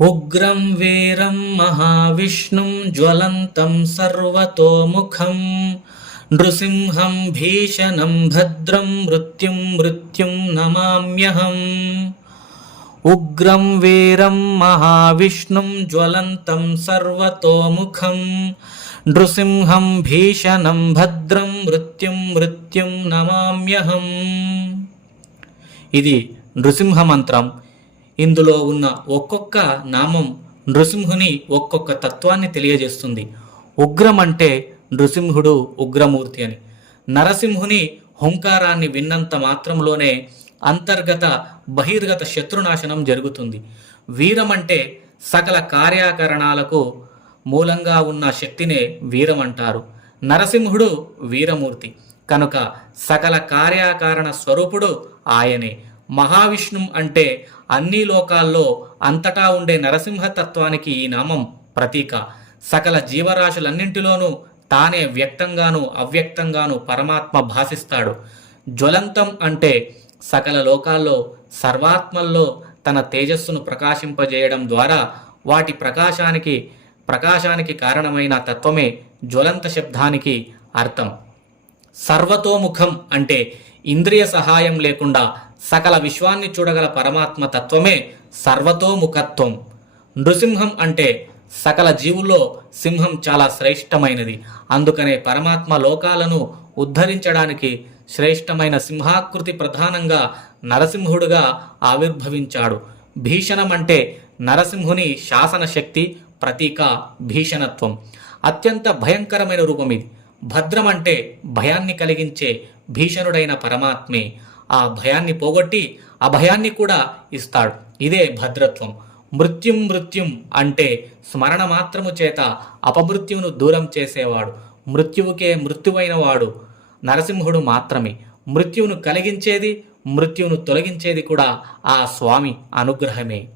ఉగ్రం వీరం మహావిష్ణుం జ్వలంతం సర్వతోముఖం. నృసింహం భీషణం భద్రం మృత్యుం మృత్యుం నమామ్యహం. ఉగ్రం వీరం మహావిష్ణుం జ్వలంతం సర్వతోముఖం. నృసింహం భీషణం భద్రం మృత్యుం మృత్యుం నమామ్యహం. ఇది నృసింహ మంత్రం. ఇందులో ఉన్న ఒక్కొక్క నామం నృసింహుని ఒక్కొక్క తత్వాన్ని తెలియజేస్తుంది. ఉగ్రం అంటే నృసింహుడు ఉగ్రమూర్తి అని. నరసింహుని హుంకారాన్ని విన్నంత మాత్రంలోనే అంతర్గత బహిర్గత శత్రునాశనం జరుగుతుంది. వీరం అంటే సకల కార్యాకరణాలకు మూలంగా ఉన్న శక్తినే వీరం అంటారు నరసింహుడు వీరమూర్తి. కనుక సకల కార్యాకారణ స్వరూపుడు ఆయనే. మహావిష్ణుం అంటే అన్ని లోకాల్లో అంతటా ఉండే నరసింహతత్వానికి ఈ నామం ప్రతీక. సకల జీవరాశులన్నింటిలోనూ తానే వ్యక్తంగాను అవ్యక్తంగాను పరమాత్మ భాసిస్తాడు. జ్వలంతం అంటే సకల లోకాల్లో సర్వాత్మల్లో తన తేజస్సును ప్రకాశింపజేయడం ద్వారా వాటి ప్రకాశానికి ప్రకాశానికి కారణమైన తత్వమే జ్వలంత శబ్దానికి అర్థం. సర్వతోముఖం అంటే ఇంద్రియ సహాయం లేకుండా సకల విశ్వాన్ని చూడగల పరమాత్మ తత్వమే సర్వతోముఖత్వం. నృసింహం అంటే సకల జీవుల్లో సింహం చాలా శ్రేష్టమైనది. అందుకనే పరమాత్మ లోకాలను ఉద్ధరించడానికి శ్రేష్టమైన సింహాకృతి ప్రధానంగా నరసింహుడుగా ఆవిర్భవించాడు. భీషణం అంటే నరసింహుని శాసన శక్తి ప్రతీక భీషణత్వం. అత్యంత భయంకరమైన రూపం ఇది భద్రం అంటే భయాన్ని కలిగించే భీషణుడైన పరమాత్మే. ఆ భయాన్ని పోగొట్టి అభయాన్ని కూడా ఇస్తాడు. ఇదే భద్రత్వం. మృత్యుం మృత్యుం అంటే స్మరణ మాత్రము చేత అపమృత్యువును దూరం చేసేవాడు. మృత్యువుకే మృత్యువైన వాడు నరసింహుడు మాత్రమే. మృత్యువును కలిగించేది మృత్యువును తొలగించేది కూడా ఆ స్వామి అనుగ్రహమే.